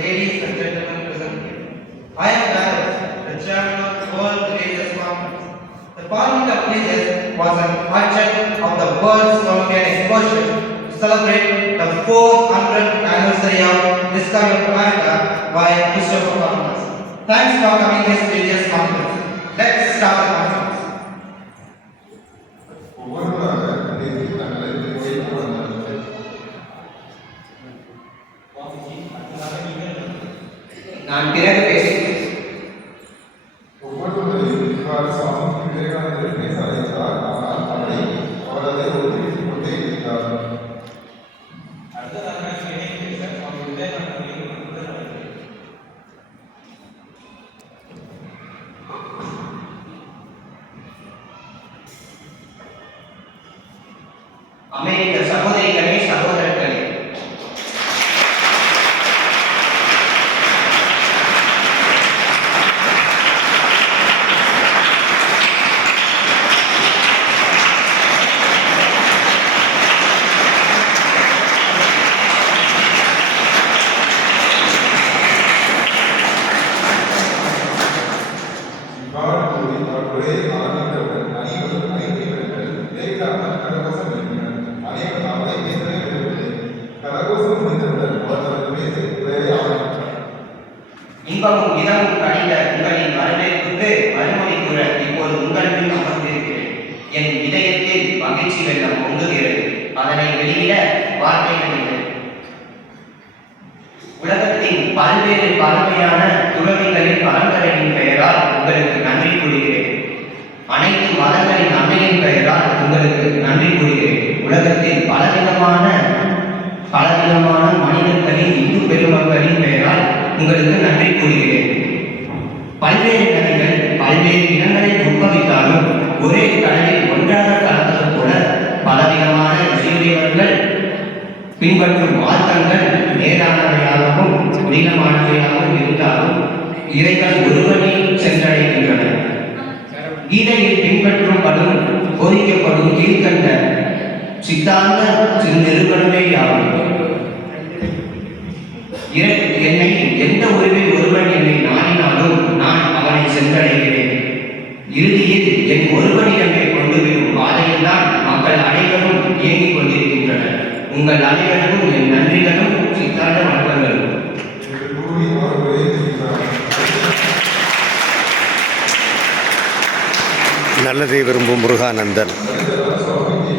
ladies and gentlemen present here. I am Darius, the chairman of the World Religious Conference. The Parliament of Religious was an adjunct of the World Columbian Exposition to celebrate the 400th anniversary of discovery of America by Christopher Columbus. Thanks for coming to this religious conference. Let's start the conference. நான் பிறகு பேசுகிறேன். அமெரிக்க சகோதரிகளே, சகோதரர்களே, இன்பமும் இதமும் கடிந்த உங்களின் வரவேற்புக்கு மறுமொழி கூற இப்போது உங்களிடம் அமர்ந்திருக்கிறேன். என் இதயத்தில் மகிழ்ச்சி வெள்ளம் பொங்குகிறது. அதனை வெளியிட வார்த்தைகள் இல்லை. உலகத்தின் பல்வேறு பழமையான துறவிகளின் பரம்பரையின் பெயரால் உங்களுக்கு நன்றி கூறுகிறேன். அனைத்து மதங்களின் அன்னையின் பெயரால் உங்களுக்கு நன்றி கூறுகிறேன். உலகத்தில் பலவிதமான மனிதர்களின் இந்து பெருமக்களின் பெயரால் உங்களுக்கு நன்றி கூறுகிறேன். பல்வேறு நதிகள் பல்வேறு இடங்களில் உட்பவித்தாலும் ஒரே கடலில் ஒன்றாக கலந்தது போல பலவிதமான ஜீவியர்கள் பின்பற்றும் மார்க்கங்கள் நேரானவையாகவும் புனிதமானவையாகவும் இருந்தாலும் இறைகள் ஒருவனை சென்றடைகின்றன. கீதையில் பின்பற்றப்படும் போதிக்கப்படும் கீழ்கண்ட சித்தாந்த நிறுவனமே யாகும். என்னை எந்த உறவில் ஒருவன் என்னை நாடினாலும் நான் அவனை சென்றடைகிறேன். இறுதியில் என் ஒருவனிடமே கொண்டு வரும் பாதையில் தான் மக்கள் அனைவரும் இயங்கிக் கொண்டிருக்கின்றனர். உங்கள் அனைவருக்கும் என் நன்றிகளும் சித்தாந்த வணக்கங்களும். நல்லதை விரும்பும் முருகானந்தன்.